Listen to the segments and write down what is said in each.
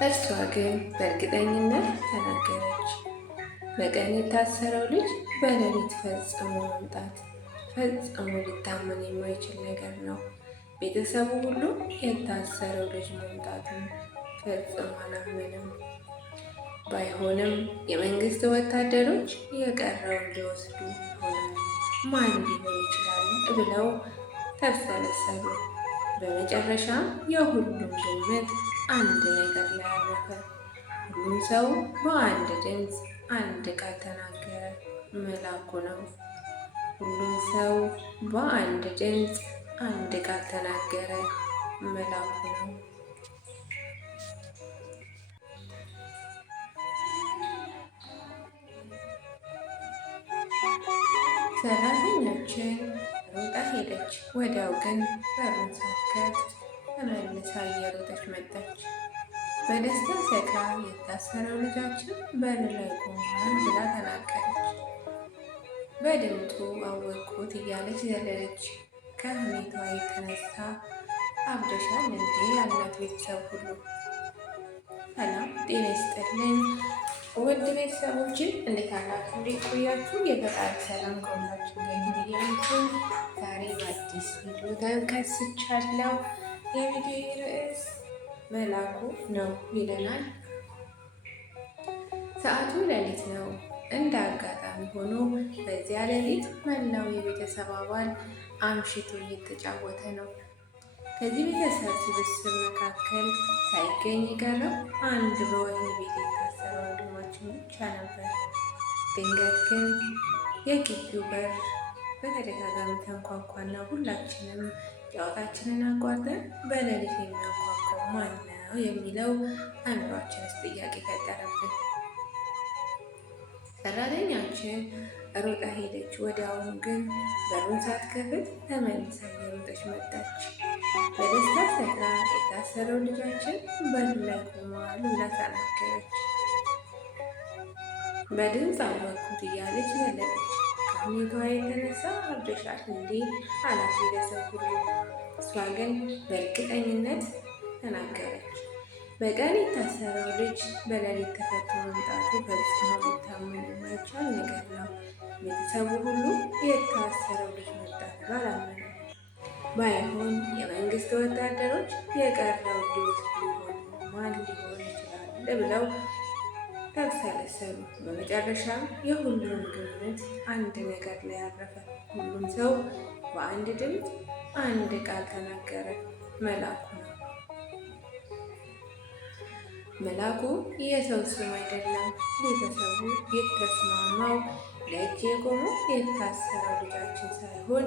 እርሷ ግን በእርግጠኝነት ተናገረች። በቀን የታሰረው ልጅ በሌሊት ፈጽሞ መምጣት ፈጽሞ ሊታመን የማይችል ነገር ነው። ቤተሰቡ ሁሉ የታሰረው ልጅ መምጣቱን ፈጽሞ አላመንም። ባይሆንም የመንግስት ወታደሮች የቀረውን ሊወስዱ ይሆናል፣ ማን ሊሆን ይችላል ብለው ተብሰለሰሉ። በመጨረሻ የሁሉም ግምት አንድ ነገር ላይ አረፈ። ሁሉም ሰው በአንድ ድምፅ አንድ ቃል ተናገረ፣ መልአኩ ነው። ሁሉም ሰው በአንድ ድምፅ አንድ ቃል ተናገረ፣ መልአኩ ነው። ሰራተኞችን ሮጣ ሄደች። ወዲያው ግን በሩን ሳትከፍት ተመልሳ እየሮጠች መጣች። በደስታ ሰክራ የታሰረው ልጃችን በር ላይ ቆሟል ብላ ተናገረች። በድምጡ አወቅኩት እያለች ዘለለች። ከሁኔታዋ የተነሳ አብደሻል እንዴ ያላት ቤተሰብ ሁሉ። ሰላም ጤና ይስጥልኝ ውድ ቤተሰቦችን እንዴት አላችሁ? እንዴት ቆያችሁ? የፈጣሪ ሰላም ከሁላችን ጋር ይሁን እያልኩኝ ዛሬ በአዲስ ቪዲዮ ተከስቻለሁ። የቪዲዮ ርዕስ መልአኩ ነው ይለናል። ሰዓቱ ሌሊት ነው። እንደ አጋጣሚ ሆኖ በዚያ ሌሊት መላው የቤተሰብ አባል አምሽቶ እየተጫወተ ነው። ከዚህ ቤተሰብ ስብስብ መካከል ሳይገኝ የቀረው አንድ በወህኒ ቤት የታሰረ ወንድማችን ብቻ ነበር። ድንገት ግን የግቢው በር በተደጋጋሚ ተንኳኳና ሁላችንም ጨዋታችንን አቋርጠን በሌሊት የሚያንኳኳው ማን ነው የሚለው አእምሯችን ውስጥ ጥያቄ ፈጠረብን። ሰራተኛችን ሮጣ ሄደች። ወዲያውኑ ግን በሩን ሳትከፍት ተመልሳ እየሮጠች መጣች። በደስታ ሰክራ የታሰረው ልጃችን በር ላይ ቆሟል ብላ ተናገረች። በድምፅ አወቅኩት እያለች ዘለለች። ከሁኔታዋ የተነሳ አብደሻል እንዴ አላት ቤተሰብ ሁሉ። እሷ ግን በእርግጠኝነት ተናገረች። በቀን የታሰረው ልጅ በሌሊት ተፈቶ መምጣቱ ፈጽሞ ሊታመን የማይቻል ነገር ነው። ቤተሰቡ ሁሉ የታሰረው ልጅ መጣ ብሎ አላመነም። ባይሆን የመንግስት ወታደሮች የቀረው ሊወስዱ ይሆን፣ ማን ሊሆን ይችላል ብለው ተብሰለሰሉ። በመጨረሻም የሁሉም ግምት አንድ ነገር ላይ አረፈ። ሁሉም ሰው በአንድ ድምፅ አንድ ቃል ተናገረ፣ መልአኩ ነው። መልአኩ የሰው ስም አይደለም። ቤተሰቡ የተስማማው ለእጅ የቆመው የታሰረው ልጃችን ሳይሆን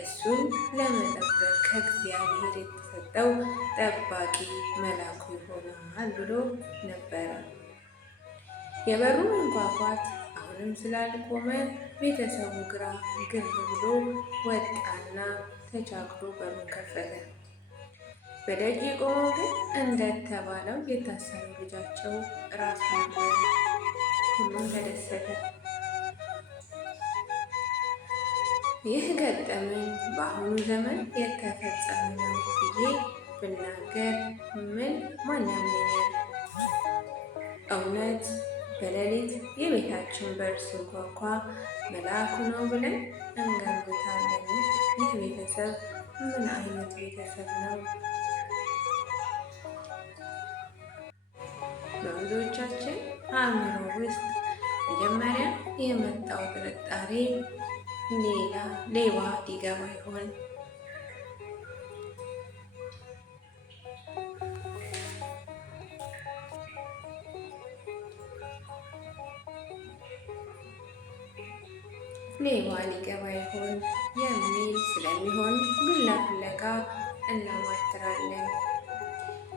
እሱን ለመጠበቅ ከእግዚአብሔር የተሰጠው ጠባቂ መልአኩ ይሆናል ብሎ ነበረ። የበሩ መንኳኳት አሁንም ስላልቆመ ቤተሰቡ ግራ ግር ብሎ ወጣና ተቻክሎ በሩን ከፈተ። በደጅ የቆመው ግን እንደተባለው የታሰረው ልጃቸው ራሱ ነበር። ሁሉም ተደሰተ። ይህ ገጠመኝ በአሁኑ ዘመን የተፈጸመ ነው ብዬ ብናገር ማን ያምነኛል? እውነት በሌሊት የቤታችን በር ሲንኳኳ መልአኩ ነው ብለን እንገምታለን? ይህ ቤተሰብ ምን አይነት ቤተሰብ ነው? በብዙዎቻችን አእምሮ ውስጥ መጀመሪያ የመጣው ጥርጣሬ ሌባ ሊገባ ይሆን? ሌባ ሊገባ ይሆን የሚል ስለሚሆን ዱላ ፍለጋ እናማትራለን።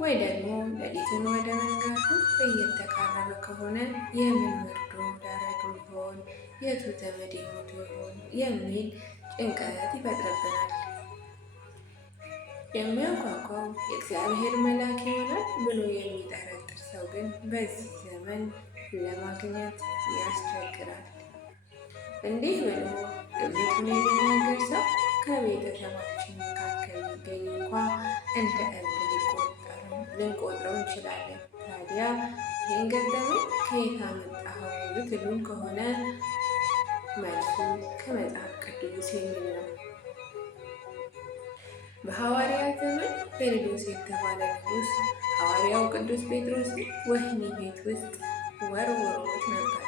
ወይ ደግሞ ሌሊቱን ወደ መንጋቱ እየተቃረበ ከሆነ የምን መርዶ ዳረዱ ይሆን፣ የቱ ዘመድ ሞቶ ይሆን የሚል ጭንቀት ይፈጥርብናል። የሚያንኳኳው የእግዚአብሔር መልአክ ይሆናል ብሎ የሚጠረጥር ሰው ግን በዚህ ዘመን ለማግኘት ያስቸግራል። እንዲህ ብሎ ግምቱን የሚናገር ሰው ከቤተሰባችን መካከል ሊገኝ እንኳ እንደ እብድ ሊቆጠርም ልንቆጥረው እንችላለን። ታዲያ ይህን ገጠመኝ ከየት አመጣኸው ልትሉን ከሆነ መልሱ ከመጽሐፍ ቅዱስ የሚል ነው። በሐዋርያት ዘመን ሄሮድስ የተባለ ንጉሥ ሐዋርያው ቅዱስ ጴጥሮስን ወህኒ ቤት ውስጥ ወርውሮት ነበር።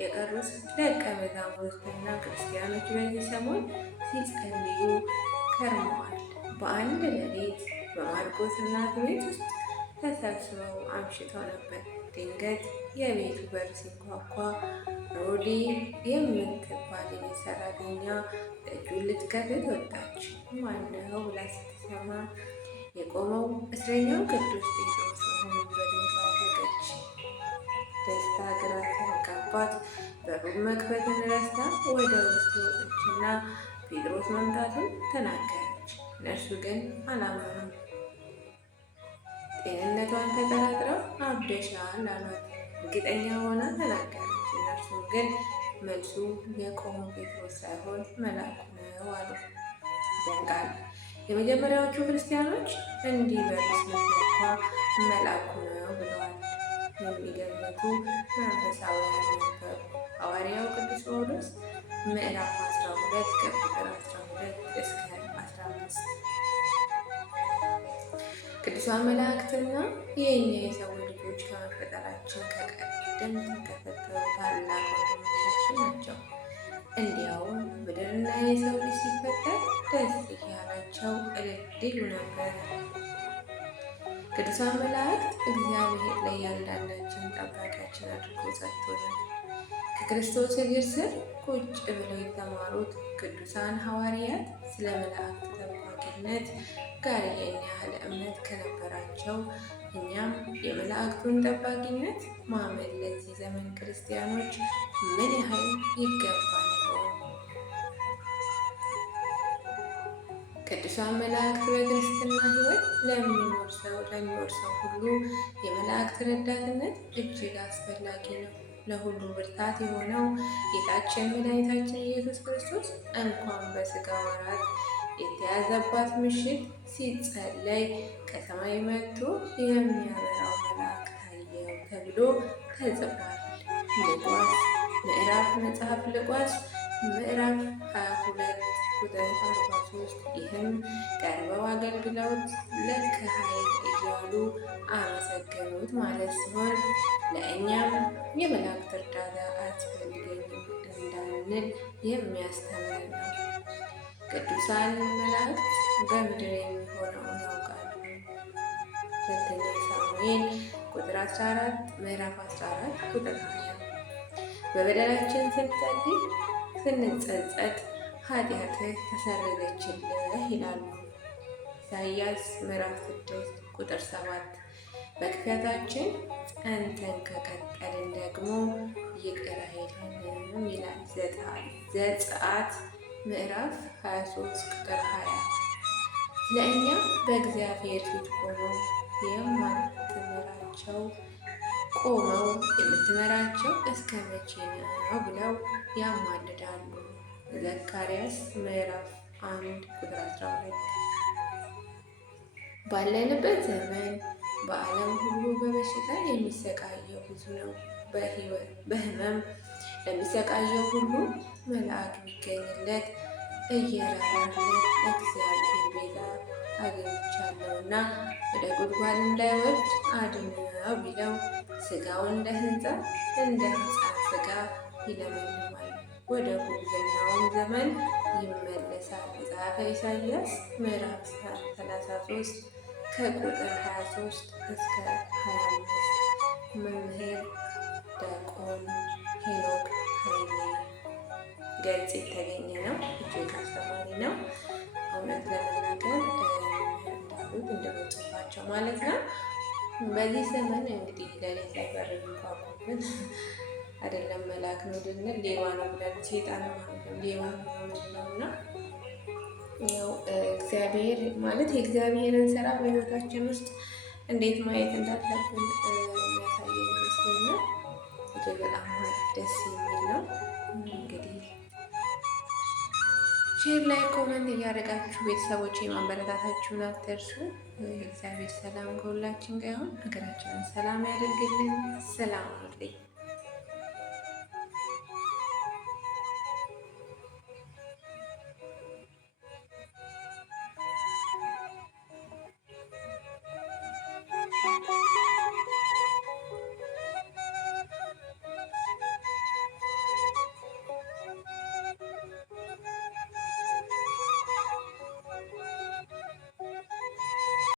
የቀሩት ደቀ መዛሙርትና ክርስቲያኖች በዚህ ሰሞን ሲጸልዩ ከርመዋል። በአንድ ሌሊት በማርቆስ እናት ቤት ውስጥ ተሰብስበው አምሽተው ነበር። ድንገት የቤቱ በር ሲንኳኳ ሮዲ የምትባል የቤት ሰራተኛ ደጁን ልትከፍት ወጣች። ማነው ብላ ስትሰማ የቆመው እስረኛው ቅዱስ ጴጥሮስ መሆኑን በድምፅ አወቀች። ደስታ ግራ ሲያጋባት በሩን መክፈትን ረስታ ወደ ውስጥ ወጣችና ጴጥሮስ መምጣቱን ተናገረች። እነርሱ ግን አላመኑም። ጤንነቷን ተጠራጥረው አብደሻል አሏት። እርግጠኛ ሆና ተናገረች። እነርሱም ግን መልሱ የቆመው ጴጥሮስ ሳይሆን መልአኩ ነው አሉ። ይደንቃል። የመጀመሪያዎቹ ክርስቲያኖች እንዲህ በርስ መኳ መልአኩ ነው ብለዋል። የሚገመቱ መንፈሳውያን ነበሩ። ሐዋርያው ቅዱስ ጳውሎስ ምዕራፍ 12 ከቁጥር 12 እስከ 15 ቅዱሳን መላእክትና የእኛ የሰው ልጆች ከመፈጠራችን ከቀደምት የተፈጠሩ ታላቅ ወንድሞቻችን ናቸው። እንዲያውም ምድርና የሰው ልጅ ሲፈጠር ደስ እያላቸው እልል ይሉ ነበር። ቅዱሳን መላእክት እግዚአብሔር ለእያንዳንዳችን ጠባቂያችን አድርጎ ሰጥቶናል። ከክርስቶስ እግር ስር ቁጭ ብለው የተማሩት ቅዱሳን ሐዋርያት ስለ መላእክት ጠባቂነት ጋር ይህን ያህል እምነት ከነበራቸው እኛም የመላእክቱን ጠባቂነት ማመን ለዚህ ዘመን ክርስቲያኖች ምን ያህል ይገባል ይሆን? ቅዱሳን መላእክት በክርስትና ሕይወት ለሚኖር ሰው ሁሉ የመላእክት ረዳትነት እጅግ አስፈላጊ ነው። ለሁሉ ብርታት የሆነው ጌታችን መድኃኒታችን ኢየሱስ ክርስቶስ እንኳን በሥጋ ወራት የተያዘባት ምሽት ሲጸለይ ከሰማይ መጥቶ የሚያበራው መልአክ ታየው ተብሎ ተጽፏል። መጽሐፍ ሉቃስ ምዕራፍ 22 ቁጥር 43 ይህም ቀርበው አገልግለውት ለከ ኃይል እያሉ አመሰገኑት ማለት ሲሆን ለእኛም የመላእክት እርዳታ አያስፈልገኝም እንዳንል የሚያስተምር ነው። ቅዱሳን መላእክት በምድር የሚሆነውን ያውቃሉ። ሁለተኛ ሳሙኤል ቁጥር 14 ምዕራፍ 14 ቁጥር 20 በበደላችን ስንጸጸት ኃጢአትህ ተሰረዘችልህ ይላሉ። ኢሳይያስ ምዕራፍ 6 ቁጥር 7 በክፋታችን ጸንተን ከቀጠልን ደግሞ ይቅር አይለንም ይላል። ዘጸአት ምዕራፍ 23 ቁጥር 20 ለእኛ በእግዚአብሔር ፊት ቆመው የምትመራቸው እስከ መቼ ነው ብለው ያማልዳሉ። ዘካርያስ ምዕራፍ 1 ቁጥር 12 ባለንበት ዘመን በዓለም ሁሉ በበሽታ የሚሰቃየው ብዙ ነው። በሕመም ለሚሰቃየው ሁሉ መልአክ ቢገኝለት እየራራለት እግዚአብሔር ቤዛ አግኝቻለሁና ወደ ጉድጓድ እንዳይወርድ አድነው ቢለው ሥጋው እንደ ሕፃን ሥጋ ይለመልማል፣ ወደ ጉብዝናውም ዘመን ይመለሳል። መጽሐፈ ኢሳይያስ ምዕራፍ 33 ከቁጥር 23 እስከ 25 መምህር ዲያቆን ሄኖክ ኃይሌ ገጽ የተገኘ ነው። እጅግ አስተማሪ ነው። እውነት ለመናገር እንዳሉት እንደመጽፋቸው ማለት ነው። በዚህ ዘመን እንግዲህ ለሌት ላይ በር የሚቋቁብን አይደለም መልአክ ነው ልንል ሌባ ነው ብለን ሴጣን ሌባ ነው እና ያው እግዚአብሔር ማለት የእግዚአብሔርን ስራ በሕይወታችን ውስጥ እንዴት ማየት እንዳለብን የሚያሳየን ይመስለኛል። እጅግ በጣም ደስ የሚል ነው። እንግዲህ ሼር ላይ ኮመንት እያደረጋችሁ ቤተሰቦች ማበረታታችሁን አትርሱ። እግዚአብሔር ሰላም ከሁላችን ጋር ይሁን። ሀገራችንን ሰላም ያደርግልን። ሰላም አለይኩም።